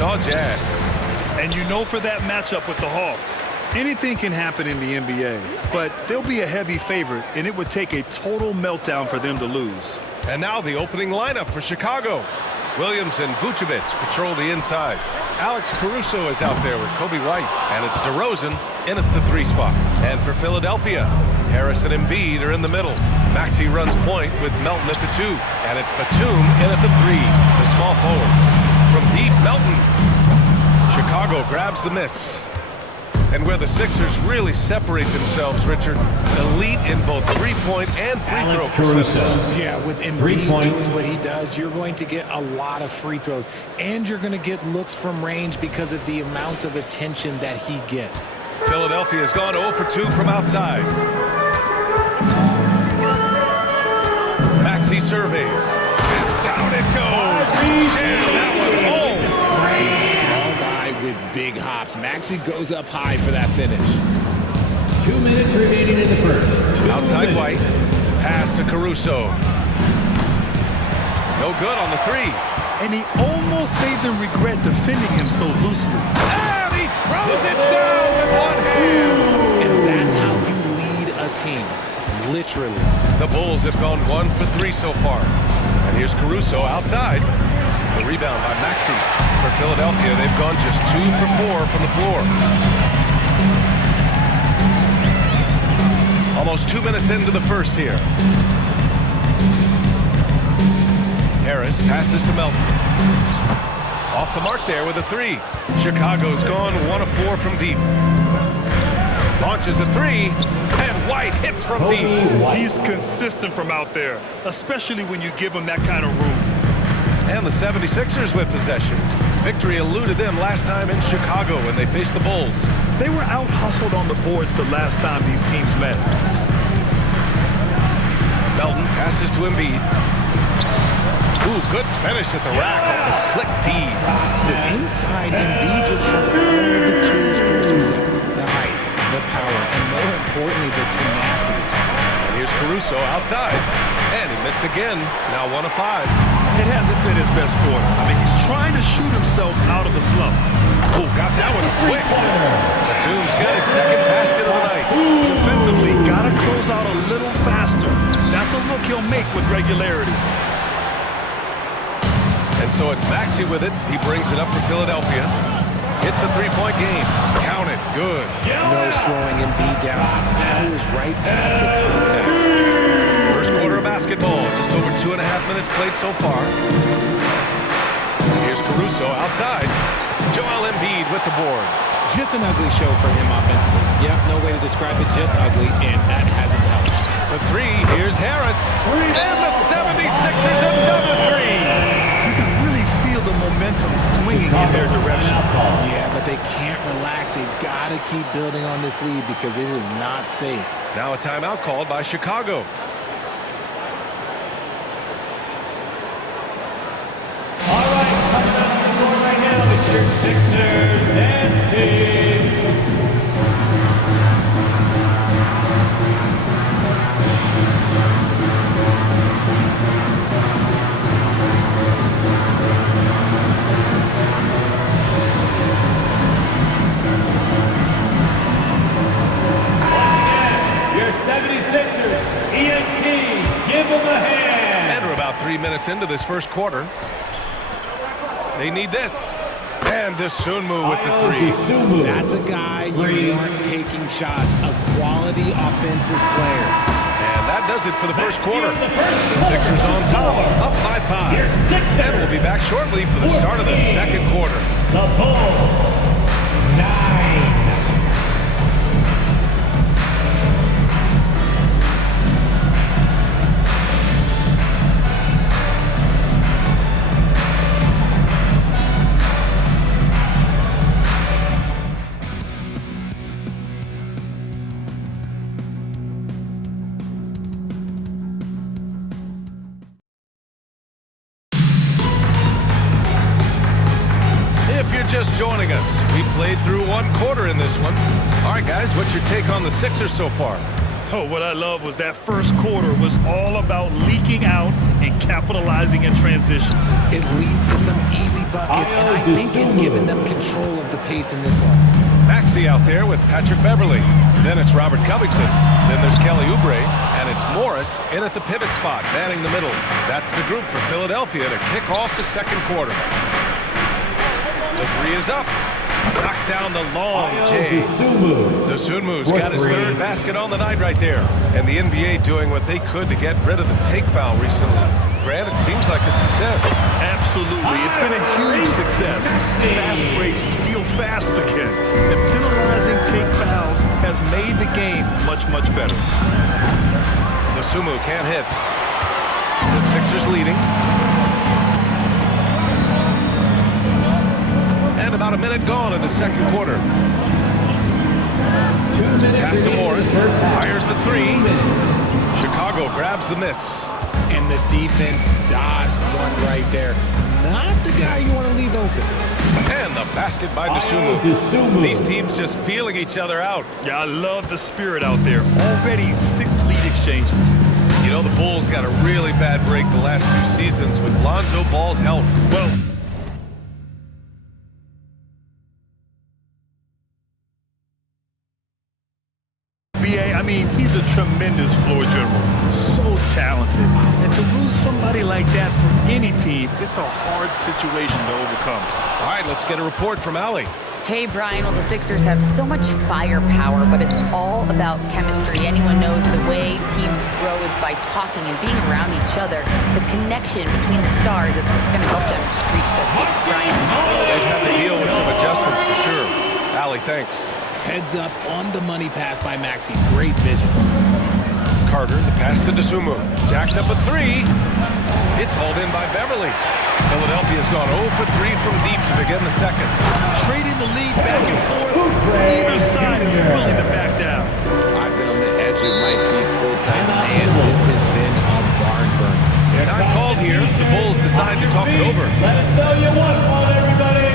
Utah Jazz. And you know for that matchup with the Hawks, anything can happen in the NBA, but they'll be a heavy favorite, and it would take a total meltdown for them to lose. And now the opening lineup for Chicago. Williams and Vucevic patrol the inside. Alex Caruso is out there with Kobe White, and it's DeRozan in at the 3 spot. And for Philadelphia, Harris and Embiid are in the middle. Maxey runs point with Melton at the 2, and it's Batum in at the 3, the small forward. From deep, Melton. Chicago grabs the miss. And where the Sixers really separate themselves, Richard, elite in both three-point and free-throw percentage. Yeah, with Embiid doing what he does, you're going to get a lot of free throws. And you're going to get looks from range because of the amount of attention that he gets. Philadelphia has gone 0 for 2 from outside. Maxey surveys. And down it goes. That one home. He's a small guy with big hops. Maxey goes up high for that finish. 2 minutes remaining in the first. Outside White. Pass to Caruso. No good on the 3. And he almost made them regret defending him so loosely. And he throws it down with one hand. And that's how you lead a team. Literally. The Bulls have gone 1 for 3 so far. And here's Caruso outside. The rebound by Maxey. For Philadelphia, they've gone just 2 for 4 from the floor. Almost 2 minutes into the first here. Harris passes to Melton. Off the mark there with a 3. Chicago's gone 1 of 4 from deep. Launches a 3, and White hits from deep. He's consistent from out there, especially when you give him that kind of room. And the 76ers with possession. Victory eluded them last time in Chicago when they faced the Bulls. They were out-hustled on the boards the last time these teams met. Melton passes to Embiid. Ooh, good finish at the rack off the slick feed. The inside, Embiid just has all the tools for success. The height, the power, and more importantly, the tenacity. And here's Caruso outside. And he missed again. Now 1 of 5. It hasn't been his best quarter. I mean, he's trying to shoot himself out of the slump. Ooh, got that one quick. Batum's got his second basket of the night. Defensively, got to close out a little faster. That's a look he'll make with regularity. And so it's Maxey with it. He brings it up for Philadelphia. It's a 3-point game. Count it. Good. No slowing Embiid down. He was right past the contact. First quarter of basketball. Just over 2.5 minutes played so far. Here's Caruso outside. Joel Embiid with the board. Just an ugly show for him offensively. Yep, no way to describe it, just ugly, and that hasn't helped. For 3, here's Harris. And the 76ers another 3. You can really feel the momentum swinging in their direction. Yeah, but they can't relax. They've got to keep building on this lead because it is not safe. Now a timeout called by Chicago. All right, coming out the door right now, it's your Sixers and team. Your 76ers, ENT, give them a hand. And we're about 3 minutes into this first quarter. They need this. And Dosunmu with the 3. That's a guy you want taking shots, a quality offensive player. And that does it for the first quarter. The Sixers on top, up by 5. And we'll be back shortly for the start of the second quarter. The Bulls, 9. If you're just joining us, we played through 1 quarter in this one. All right, guys, what's your take on the Sixers so far? Oh, what I love was that first quarter was all about leaking out and capitalizing in transition. It leads to some easy buckets buckets, and I think it's given them control of the pace in this one. Maxey out there with Patrick Beverly. Then it's Robert Covington. Then there's Kelly Oubre, and it's Morris in at the pivot spot, manning the middle. That's the group for Philadelphia to kick off the second quarter. The three is up. Knocks down the long J. Dosunmu's got his third basket on the night right there. And the NBA doing what they could to get rid of the take foul recently. Grant, it seems like a success. Absolutely. It's been a huge success. Fast breaks feel fast again. And penalizing take fouls has made the game much, much better. Dosunmu can't hit. The Sixers leading. And about a minute gone in the second quarter. Pass to Morris. Fires the three. Chicago grabs the miss. And the defense dodged one right there. Not the guy you want to leave open. And the basket by Dosunmu. These teams just feeling each other out. Yeah, I love the spirit out there. Already 6 lead exchanges. You know, the Bulls got a really bad break the last 2 seasons with Lonzo Ball's health. Well, I mean, he's a tremendous floor general. So talented. And to lose somebody like that from any team, it's a hard situation to overcome. All right, let's get a report from Allie. Hey, Brian. Well, the Sixers have so much firepower, but it's all about chemistry. Anyone knows the way teams grow is by talking and being around each other. The connection between the stars is going to help them reach their peak. Brian. They've had to deal with some adjustments for sure. Allie, thanks. Heads up on the money pass by Maxey. Great vision. Carter, the pass to Dosunmu. Jacks up a three. It's hauled in by Beverly. Philadelphia's gone 0 for 3 from deep to begin the second. Trading the lead back and forth. Neither side is willing to back down. I've been on the edge of my seat courtside, and this has been a barn burner. Time called here. The Bulls decide to talk it over. Let us know you want one, everybody.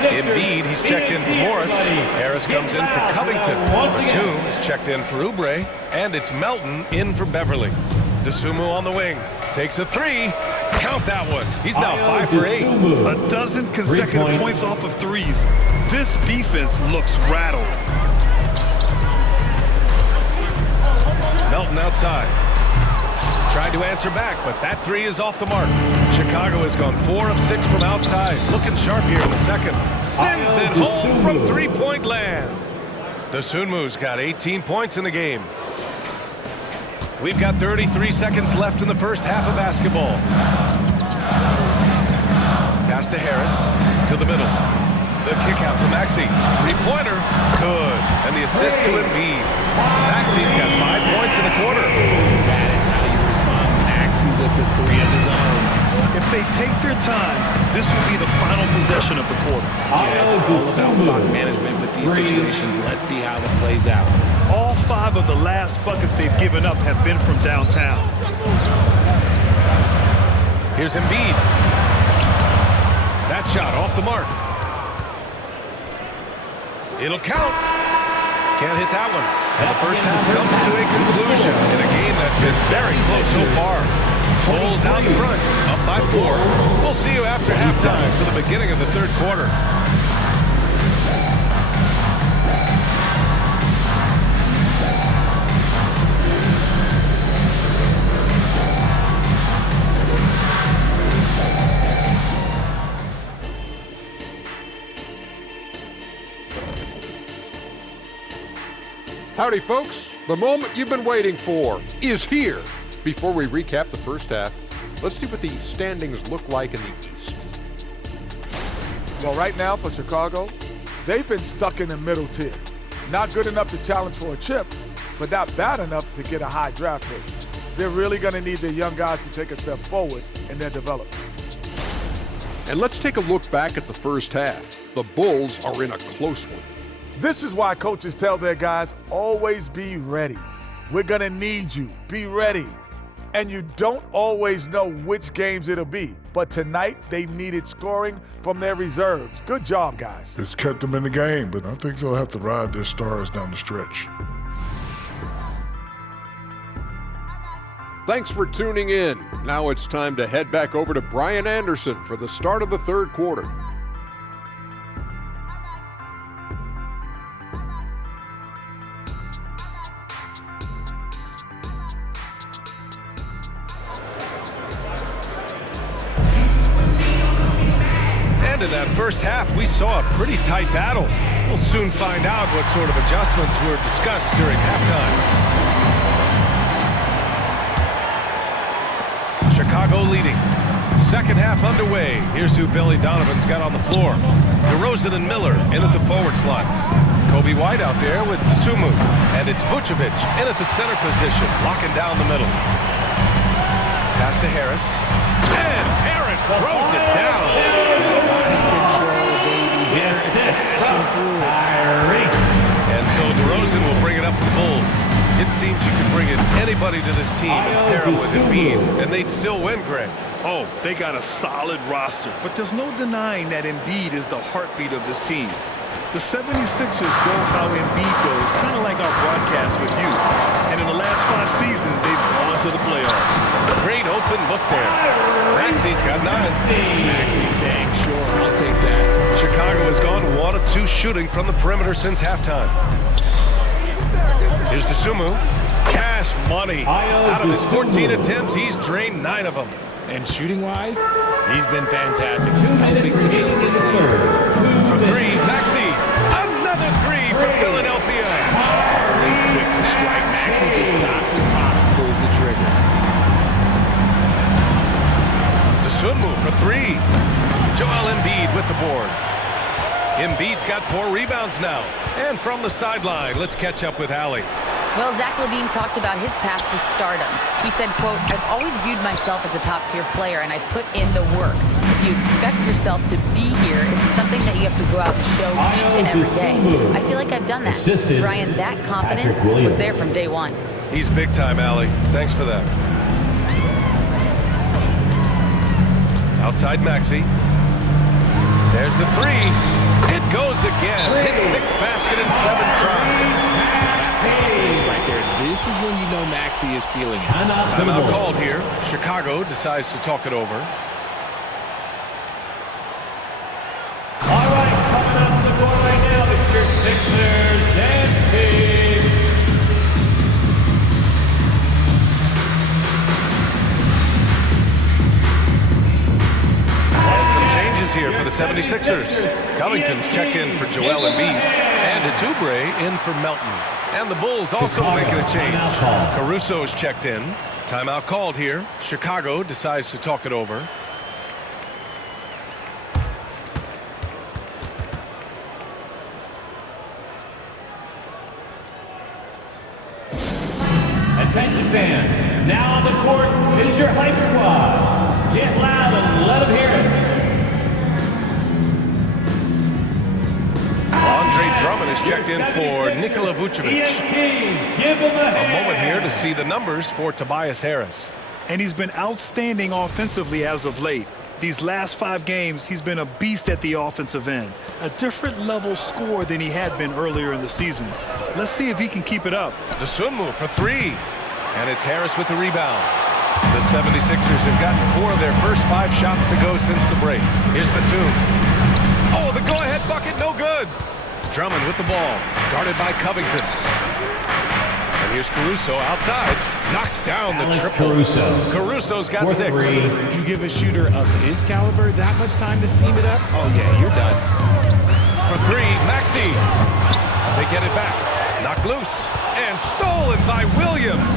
Embiid, he's checked in for Morris. Harris comes in for Covington. Batum is checked in for Oubre. And it's Melton in for Beverly. Dosunmu on the wing. Takes a three. Count that one. He's now 5 for 8. A dozen consecutive points off of threes. This defense looks rattled. Melton outside. Tried to answer back, but that three is off the mark. Chicago has gone 4 of 6 from outside. Looking sharp here in the second. Sends it home from three-point land. Dosunmu's got 18 points in the game. We've got 33 seconds left in the first half of basketball. Pass to Harris, to the middle. The kick out to Maxey. Three-pointer, good. And the assist to Embiid. Maxey's got 5 points in the quarter. That is how you respond. Maxey with the three of his own. If they take their time, this will be the final possession of the quarter. Yeah, it's all about clock management with these situations. Let's see how that plays out. All 5 of the last buckets they've given up have been from downtown. Here's Embiid. That shot off the mark. It'll count. Can't hit that one. And the first half comes to a conclusion in a game that's been very close so far. Bulls out in front, up by 4. We'll see you after halftime for the beginning of the third quarter. Howdy, folks. The moment you've been waiting for is here. Before we recap the first half, let's see what the standings look like in the East. Well, right now for Chicago, they've been stuck in the middle tier. Not good enough to challenge for a chip, but not bad enough to get a high draft pick. They're really going to need their young guys to take a step forward in their development. And let's take a look back at the first half. The Bulls are in a close one. This is why coaches tell their guys, always be ready. We're going to need you. Be ready. And you don't always know which games it'll be. But tonight, they needed scoring from their reserves. Good job, guys. It's kept them in the game, but I think they'll have to ride their stars down the stretch. Thanks for tuning in. Now it's time to head back over to Brian Anderson for the start of the third quarter. And in that first half, we saw a pretty tight battle. We'll soon find out what sort of adjustments were discussed during halftime. Chicago leading. Second half underway. Here's who Billy Donovan's got on the floor. DeRozan and Miller in at the forward slots. Coby White out there with Dosunmu. And it's Vucevic in at the center position, locking down the middle. Pass to Harris. And Harris throws it down. Body control, baby. Harris smashing through. And so DeRozan will bring it up for the Bulls. It seems you can bring in anybody to this team and pair them with Embiid, and they'd still win, Greg. Oh, they got a solid roster, but there's no denying that Embiid is the heartbeat of this team. The 76ers go how Embiid goes, kind of like our broadcast with you. And in the last 5 seasons, they've gone to the playoffs. Great open look there. Maxey's got 9. Maxey saying, sure, I'll take that. Chicago has gone 1 of 2 shooting from the perimeter since halftime. Here's Dosunmu. Cash money. Out of his 14 attempts, he's drained 9 of them. And shooting-wise, he's been fantastic. Helping to make this lead. For 3, Maxey. Another 3 for Philadelphia. He's quick to strike. Maxey just stops and pops, pulls the trigger. Dosunmu for 3. Joel Embiid with the board. Embiid's got 4 rebounds now. And from the sideline, let's catch up with Allie. Well, Zach LaVine talked about his path to stardom. He said, quote, I've always viewed myself as a top-tier player, and I put in the work. If you expect yourself to be here, it's something that you have to go out and show each and every day. I feel like I've done that. Brian, that confidence was there from day one. He's big time, Allie. Thanks for that. Outside Maxey. There's the 3. It goes again. His 6th basket in 7 tries. That's confidence right there. This is when you know Maxey is feeling it. Timeout called here. Chicago decides to talk it over. All right, coming out to the court right now, the Sixers and team. Some changes here for the 76ers. Covington's checked in for Joel Embiid. And it's Oubre in for Melton. And the Bulls also making a change. Caruso's checked in. Timeout called here. Chicago decides to talk it over. Attention fans, now on the court is your hype squad. Get loud and let them hear it. Andre Drummond is checked in for Nikola Vucevic. A moment here to see the numbers for Tobias Harris. And he's been outstanding offensively as of late. These last 5 games, he's been a beast at the offensive end. A different level score than he had been earlier in the season. Let's see if he can keep it up. Dosunmu for 3. And it's Harris with the rebound. The 76ers have gotten 4 of their first 5 shots to go since the break. Here's Batum. Oh, the go-ahead bucket, no good. Drummond with the ball, guarded by Covington. And here's Caruso outside, knocks down the triple. Caruso's got 6. You give a shooter of his caliber that much time to seam it up, oh yeah, you're done. For 3, Maxey. They get it back, knocked loose, and stolen by Williams.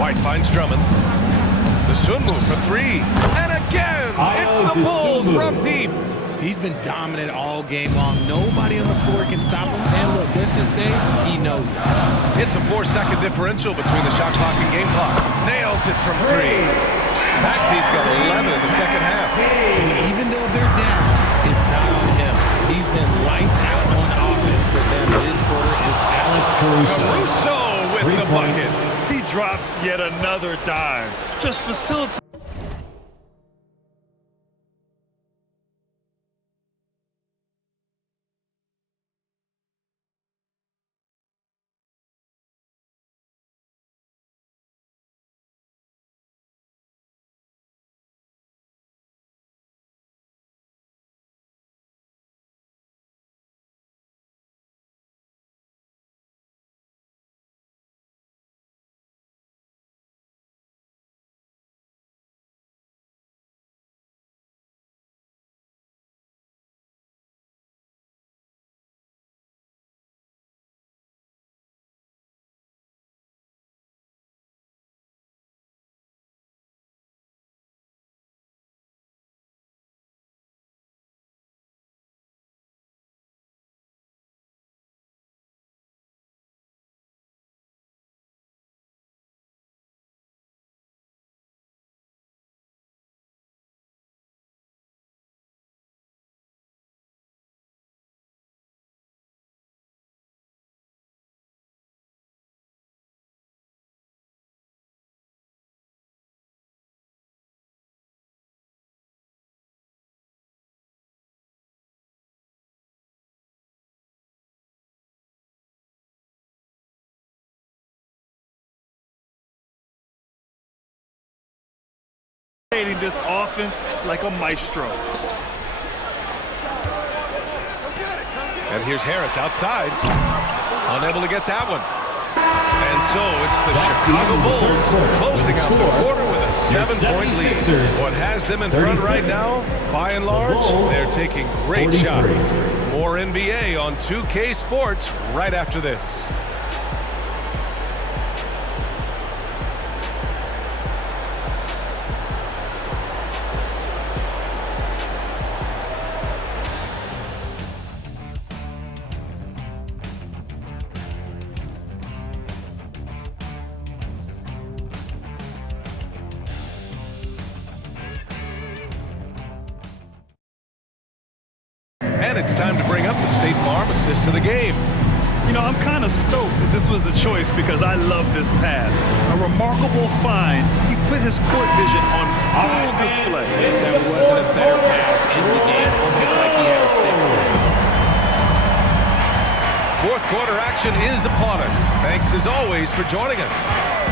White finds Drummond. Dosunmu for 3, and again, it's the Bulls from deep. He's been dominant all game long. Nobody on the floor can stop him. And look, let's just say he knows it. It's a 4-second differential between the shot clock and game clock. Nails it from 3. Maxey's got 11 in the second half. And even though they're down, it's not on him. He's been Caruso with 3 the bucket. points. He drops yet another dime. Just facilitates. This offense like a maestro. And here's Harris outside. Unable to get that one. And so it's the Chicago Bulls closing out the quarter with a 7-point lead. What has them in front right now, by and large, they're taking great shots. More NBA on 2K Sports right after this. And it's time to bring up the State Farm assist to the game. You know, I'm kind of stoked that this was a choice because I love this pass. A remarkable find. He put his court vision on full display. There wasn't a better pass in the game, almost like he had a sixth sense. Fourth quarter action is upon us. Thanks as always for joining us.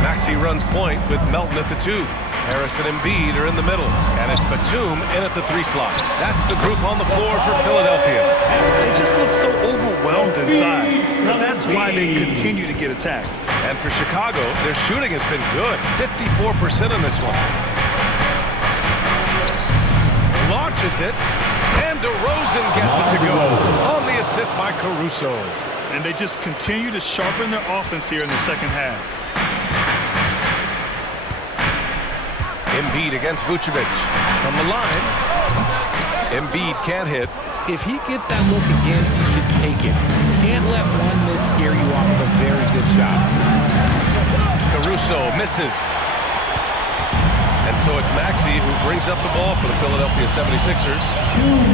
Maxey runs point with Melton at the 2. Harris and Embiid are in the middle, and it's Batum in at the 3 slot. That's the group on the floor for Philadelphia. They just look so overwhelmed inside. Now that's why they continue to get attacked. And for Chicago, their shooting has been good, 54% in this one. Launches it, and DeRozan gets it to go on the assist by Caruso. And they just continue to sharpen their offense here in the second half. Embiid against Vucevic. From the line, Embiid can't hit. If he gets that look again, he should take it. Can't let one miss scare you off of a very good shot. Caruso misses. And so it's Maxey who brings up the ball for the Philadelphia 76ers.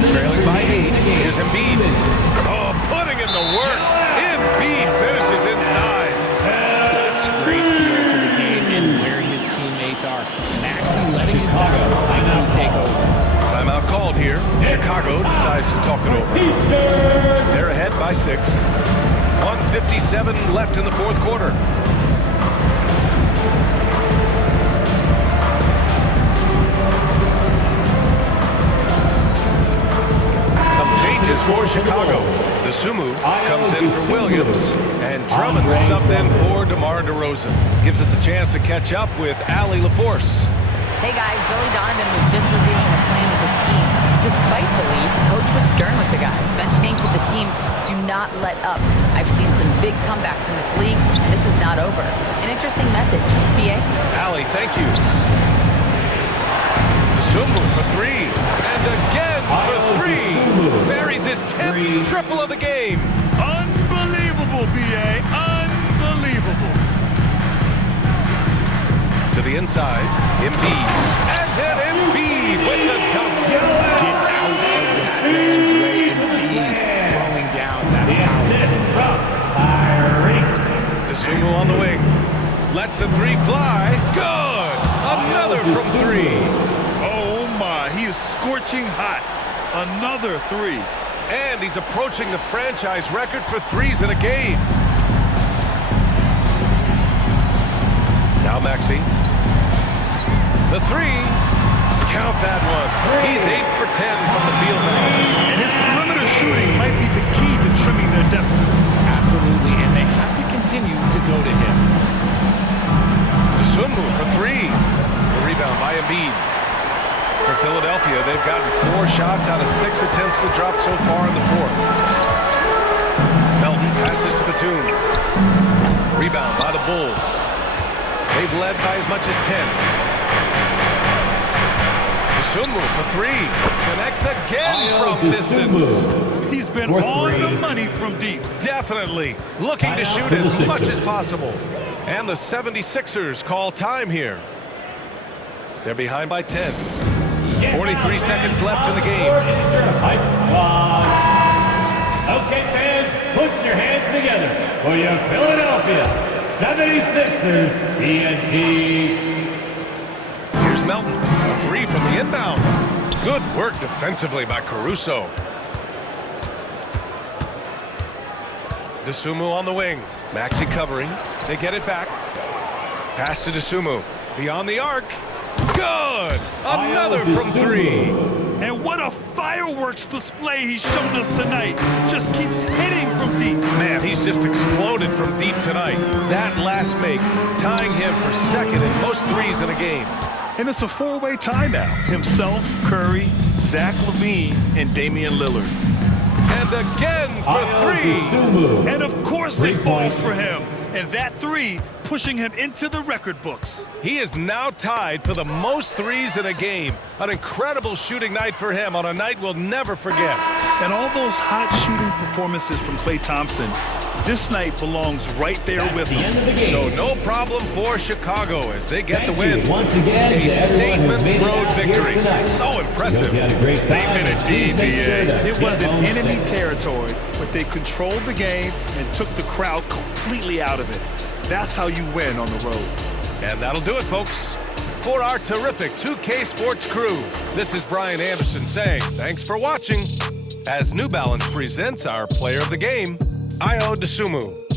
Trailing by 8. Here's Embiid. Oh, putting in the work. Embiid finishes inside. Such great feel for the game and where his teammates are. Maxey letting his basketball IQ take over. Timeout called here. Chicago decides to talk it over. They're ahead by 6. 1:57 left in the fourth quarter. Some changes for Chicago. DeSumo comes in for Williams, and Drummond is subbed in for DeMar DeRozan. Gives us a chance to catch up with Allie LaForce. Hey guys, Billy Donovan was just reviewing the plan with his team. Despite the lead, coach was stern with the guys, mentioning to the team, do not let up. I've seen some big comebacks in this league, and this is not over. An interesting message. BA? Allie, thank you. DeSumo for 3, and again for 3. Buries his 10th triple of the game. Unbelievable, BA. Unbelievable. To the inside, Embiid. And then Embiid with the dunk. Get out of that man's way, Embiid throwing down that power. DeSumo Dosunmu on the wing. Lets a three fly. Good! Another from three. Oh my, he is scorching hot. Another three. And he's approaching the franchise record for threes in a game. Now Maxey. The three. Count that one. He's 8 for 10 from the field now. And his perimeter shooting might be the key to trimming their deficit. Absolutely, and they have to continue to go to him. Dosunmu for three. The rebound by Embiid. For Philadelphia, they've gotten 4 shots out of 6 attempts to drop so far in the fourth. Melton passes to Batum. Rebound by the Bulls. They've led by as much as 10. Dosunmu for three. Connects again from distance. He's been on the money from deep. Definitely looking to shoot as much as possible. And the 76ers call time here. They're behind by 10. 43 seconds left in the game. Okay, fans, put your hands together for your Philadelphia 76ers TNT. Here's Melton. A three from the inbound. Good work defensively by Caruso. Dosunmu on the wing. Maxey covering. They get it back. Pass to Dosunmu. Beyond the arc. Good! Another from three. And what a fireworks display he's shown us tonight. Just keeps hitting from deep. Man, he's just exploded from deep tonight. That last make, tying him for second in most threes in a game. And it's a 4-way tie now. Himself, Curry, Zach LaVine, and Damian Lillard. And again for three. And of course it falls for him. And that three pushing him into the record books. He is now tied for the most threes in a game. An incredible shooting night for him on a night we'll never forget. And all those hot shooting performances from Klay Thompson, this night belongs right there with him. So no problem for Chicago as they get the win. Once again, a statement road victory. So impressive. Statement indeed, BA. It wasn't enemy territory, but they controlled the game and took the crowd completely out of it. That's how you win on the road. And that'll do it, folks. For our terrific 2K Sports crew, this is Brian Anderson saying thanks for watching as New Balance presents our player of the game, Ayo Dosunmu.